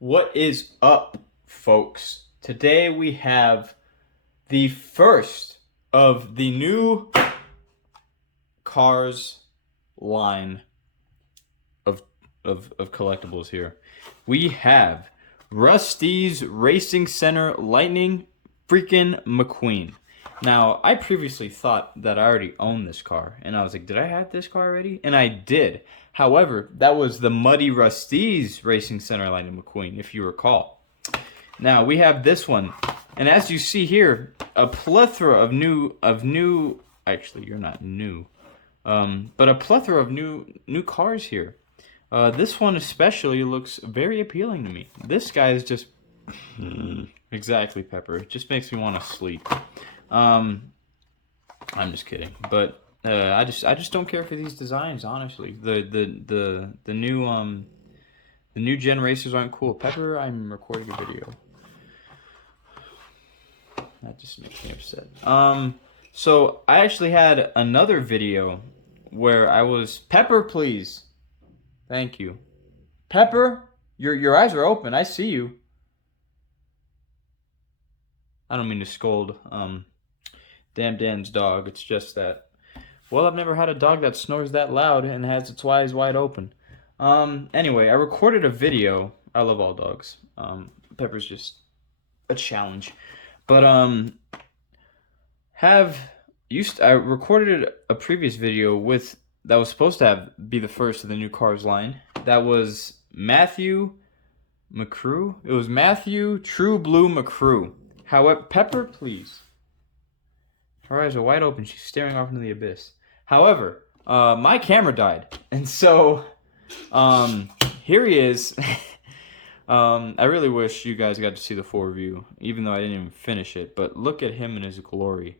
What is up, folks? Today we have the first of the new Cars line of collectibles here. We have Rusteze Racing Center Lightning freaking McQueen. Now, I previously thought that I already owned this car, and I was like, did I have this car already? And I did. However, that was the Muddy Rusteze Racing Center Lightning McQueen, if you recall. Now, we have this one, and as you see here, a plethora of new, actually, you're not new, but a plethora of new cars here. This one especially looks very appealing to me. This guy is just, exactly, Pepper, it just makes me want to sleep. I'm just kidding, but I just don't care for these designs, honestly. The new gen racers aren't cool. Pepper, I'm recording a video. That just makes me upset. So I actually had another video where I was Pepper, please. Thank you. Pepper, your eyes are open. I see you. I don't mean to scold Damn Dan's dog. It's just that, well, I've never had a dog that snores that loud and has its eyes wide open. Anyway, I recorded a video. I love all dogs. Pepper's just a challenge. But I recorded a previous video with that was supposed to be the first of the new Cars line. That was Matthew McCrew. It was Matthew True Blue McCrew. However, Pepper, please. Her eyes are wide open. She's staring off into the abyss. However, my camera died. And so, here he is. I really wish you guys got to see the full review, even though I didn't even finish it. But look at him in his glory.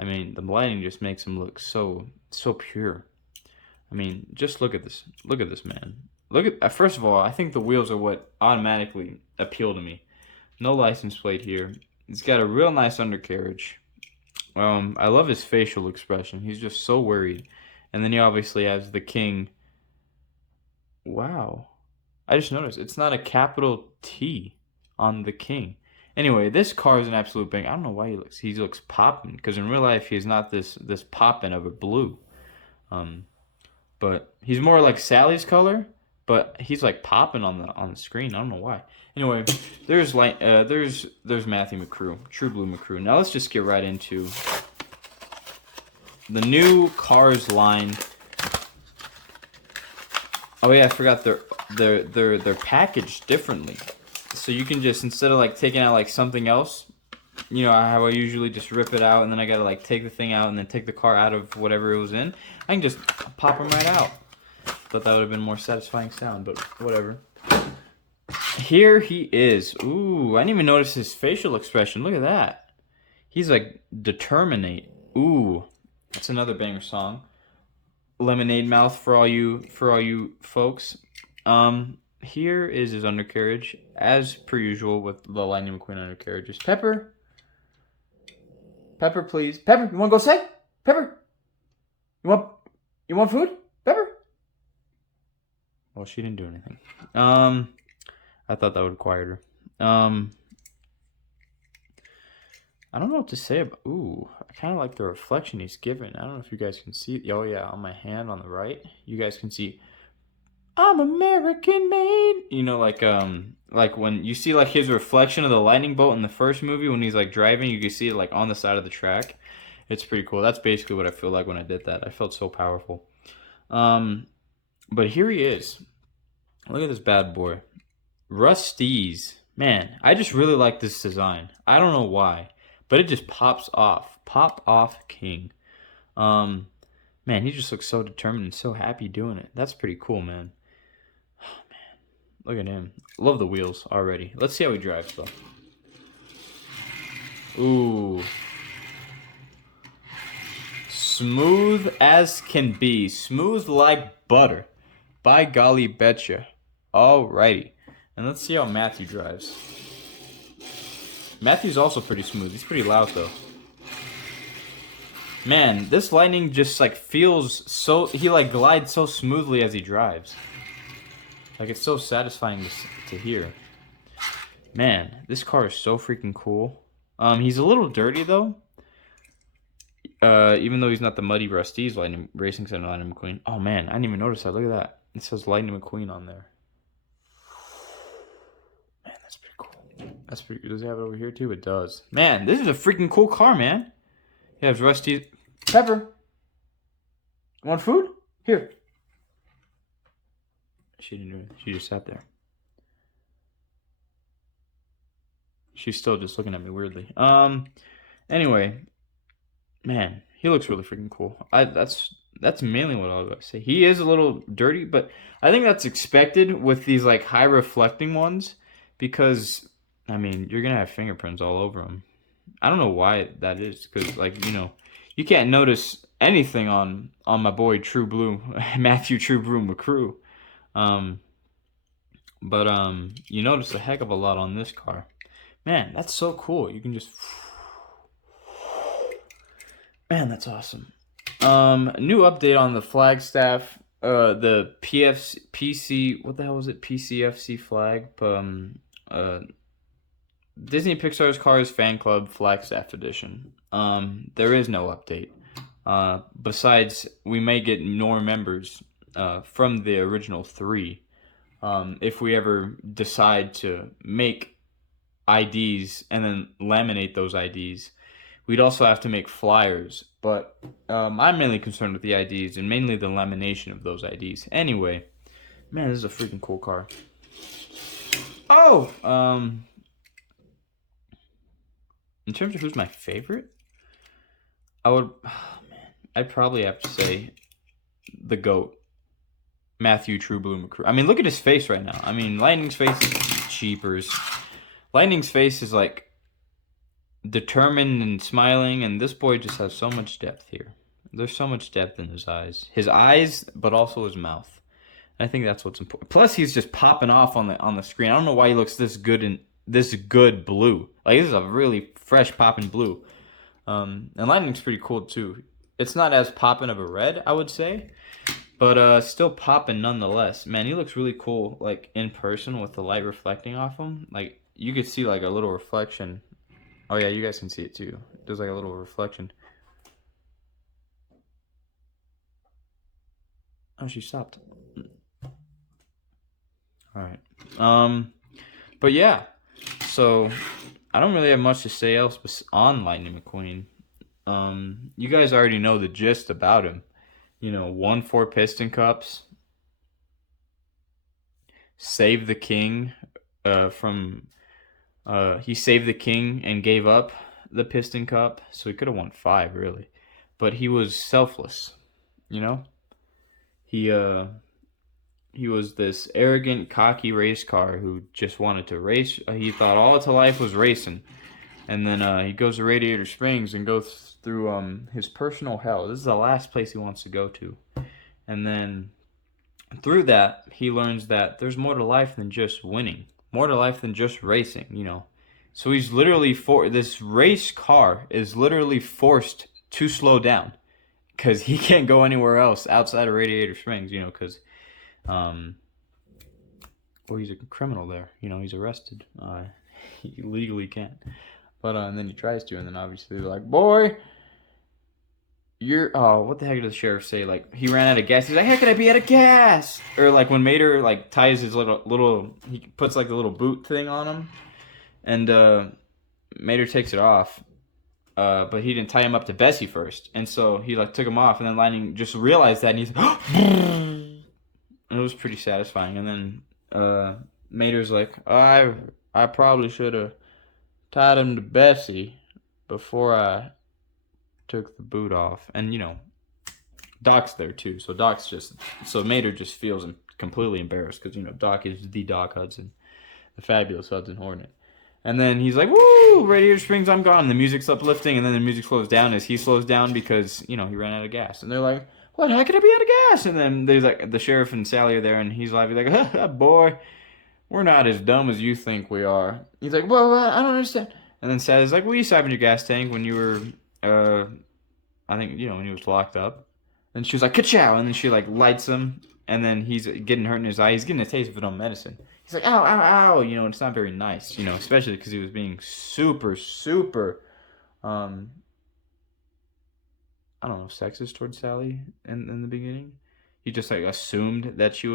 I mean, the lighting just makes him look so pure. I mean, just look at this. Look at this man. First of all, I think the wheels are what automatically appeal to me. No license plate here. He's got a real nice undercarriage. I love his facial expression. He's just so worried. And then he obviously has the king. Wow. I just noticed it's not a capital T on the king. Anyway, this car is an absolute bang. I don't know why he looks poppin', because in real life he's not this poppin' of a blue. But he's more like Sally's color, but he's like popping on the screen. I don't know why. Anyway, there's Matthew McCrew, True Blue McCrew. Now let's just get right into the new Cars line. Oh yeah, I forgot they're packaged differently. So you can just, instead of like taking out like something else, you know how I usually just rip it out and then I gotta like take the thing out and then take the car out of whatever it was in, I can just pop them right out. Thought that would have been more satisfying sound, but whatever. Here he is. Ooh, I didn't even notice his facial expression. Look at that. He's like determinate. Ooh, that's another banger song. Lemonade Mouth for all you folks. Here is his undercarriage, as per usual with the Lightning McQueen undercarriages. Pepper, please. Pepper, you want to go say? Pepper, you want food? Pepper. Well, she didn't do anything. I thought that would quiet her. I don't know what to say about. Ooh, I kind of like the reflection he's given. I don't know if you guys can see it. Oh yeah, on my hand on the right, you guys can see. I'm American made. You know, like when you see like his reflection of the lightning bolt in the first movie when he's like driving, you can see it like on the side of the track. It's pretty cool. That's basically what I feel like when I did that. I felt so powerful. But here he is. Look at this bad boy. Rusteze. Man, I just really like this design. I don't know why, but it just pops off. Pop off king. Man, he just looks so determined and so happy doing it. That's pretty cool, man. Oh, man. Look at him. Love the wheels already. Let's see how he drives, though. Ooh. Smooth as can be. Smooth like butter. By golly betcha. Alrighty. And let's see how Matthew drives. Matthew's also pretty smooth. He's pretty loud, though. Man, this Lightning just like feels so, he like glides so smoothly as he drives. Like it's so satisfying to hear. Man, this car is so freaking cool. He's a little dirty though. Even though he's not the muddy Rusteze Lightning Racing Center Lightning McQueen. Oh man, I didn't even notice that. Look at that. It says Lightning McQueen on there. Man, that's pretty cool. That's pretty good. Does it have it over here too? It does. Man, this is a freaking cool car, man. It has Rusteze. Pepper. Want food? Here. She didn't do it. She just sat there. She's still just looking at me weirdly. Anyway, man, he looks really freaking cool. That's mainly what I was about to say. He is a little dirty, but I think that's expected with these like high reflecting ones because I mean you're gonna have fingerprints all over him. I don't know why that is because like you can't notice anything on my boy True Blue Matthew True Blue McCrew, but you notice a heck of a lot on this car. Man, that's so cool. You can just... Man, that's awesome. New update on the Flagstaff. The PC... What the hell was it? PCFC flag. Disney Pixar's Cars Fan Club Flagstaff Edition. There is no update. Besides, we may get more members from the original 3. If we ever decide to make IDs and then laminate those IDs. We'd also have to make flyers, but I'm mainly concerned with the IDs and mainly the lamination of those IDs. Anyway, man, this is a freaking cool car. Oh, in terms of who's my favorite, I'd probably have to say the GOAT, Matthew True Blue McCrew. I mean, look at his face right now. I mean, Lightning's face is cheapers. Lightning's face is like determined and smiling, and this boy just has so much depth here. There's so much depth in his eyes, but also his mouth. And I think that's what's important. Plus, he's just popping off on the screen. I don't know why he looks this good in this good blue. Like this is a really fresh popping blue. And Lightning's pretty cool too. It's not as popping of a red, I would say, but still popping nonetheless. Man, he looks really cool, like in person with the light reflecting off him. Like. You could see like a little reflection. Oh yeah, you guys can see it too. There's like a little reflection. Oh, she stopped. Alright. But yeah. So, I don't really have much to say else on Lightning McQueen. You guys already know the gist about him. Won 4 piston cups. Saved the king from... he saved the king and gave up the Piston Cup, so he could have won 5, really. But he was selfless, He was this arrogant, cocky race car who just wanted to race. He thought all to life was racing. And then he goes to Radiator Springs and goes through his personal hell. This is the last place he wants to go to. And then through that, he learns that there's more to life than just winning. More to life than just racing, So he's literally this race car is literally forced to slow down because he can't go anywhere else outside of Radiator Springs, because, well, he's a criminal there. He's arrested. He legally can't. But and then he tries to, and then obviously they're like, boy, what the heck did the sheriff say? Like, he ran out of gas. He's like, how could I be out of gas? Or like when Mater like ties his little he puts like the little boot thing on him, and Mater takes it off, but he didn't tie him up to Bessie first, and so he like took him off, and then Lightning just realized that, and he's like, and it was pretty satisfying. And then Mater's like, I probably should have tied him to Bessie before I took the boot off. And Doc's there too, so Mater just feels completely embarrassed because Doc is the Doc Hudson, the fabulous Hudson Hornet. And then he's like, woo, Radiator Springs, I'm gone. And the music's uplifting, and then the music slows down as he slows down because he ran out of gas. And they're like, what, how could I be out of gas? And then there's like the sheriff and Sally are there, and he's like, boy, we're not as dumb as you think we are. He's like, well, I don't understand. And then Sally's like, well, you stopped in your gas tank when you were I think, when he was locked up. And she was like, Kachow! And then she, like, lights him. And then he's getting hurt in his eye. He's getting a taste of his own medicine. he's like, ow, ow, ow. You know, it's not very nice, you know, especially because he was being super, super, I don't know, sexist towards Sally in the beginning. He just like assumed that she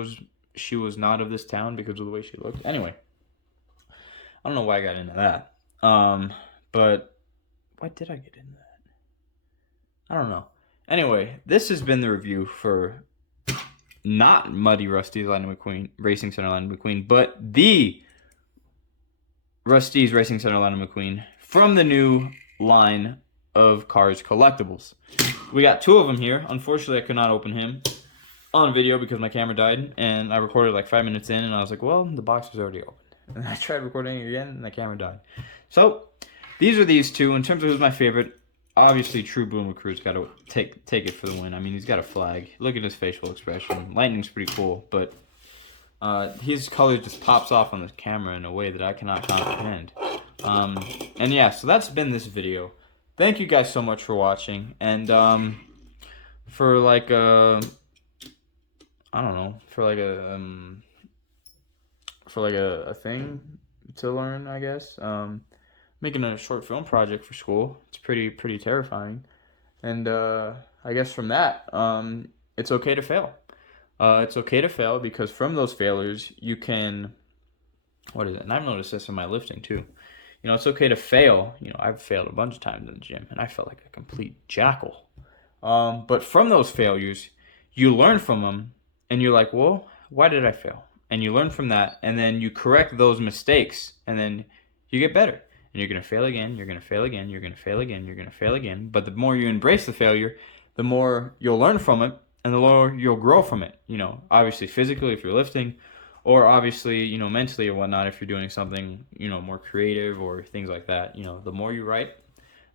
was not of this town because of the way she looked. Anyway, I don't know why I got into that. But why did I get into that? I don't know. Anyway, this has been the review for not Muddy Rusty's Lightning McQueen Racing Center Lightning McQueen, but the Rusty's Racing Center Lightning McQueen from the new line of Cars collectibles. We got two of them here. Unfortunately, I could not open him on video because my camera died, and I recorded like 5 minutes in, and I was like, well, the box was already opened. And I tried recording it again, and the camera died. So, these are these two. In terms of who's my favorite, obviously, True Boomer Crew's got to take it for the win. I mean, he's got a flag. Look at his facial expression. Lightning's pretty cool, but his color just pops off on the camera in a way that I cannot comprehend. And yeah, so that's been this video. Thank you guys so much for watching, and for like I don't know, for like a thing to learn, I guess. Making a short film project for school. It's pretty terrifying, and I guess from that, it's okay to fail. It's okay to fail because from those failures you can, what is it? And I've noticed this in my lifting too. You know, it's okay to fail. You know, I've failed a bunch of times in the gym, and I felt like a complete jackal. But from those failures, you learn from them, and you're like, well, why did I fail? And you learn from that, and then you correct those mistakes, and then you get better. And you're going to fail again, you're going to fail again, you're going to fail again, you're going to fail again. But the more you embrace the failure, the more you'll learn from it, and the more you'll grow from it. You know, obviously physically if you're lifting, or obviously, you know, mentally or whatnot if you're doing something, you know, more creative or things like that. You know, the more you write,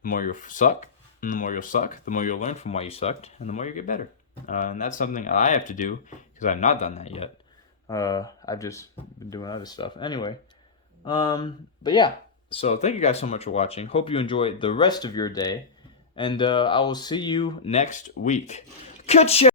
the more you'll suck, and the more you'll suck, the more you'll learn from why you sucked, and the more you get better. And that's something I have to do because I've not done that yet. I've just been doing other stuff. Anyway, but yeah, so thank you guys so much for watching. Hope you enjoy the rest of your day, and I will see you next week. Kachow!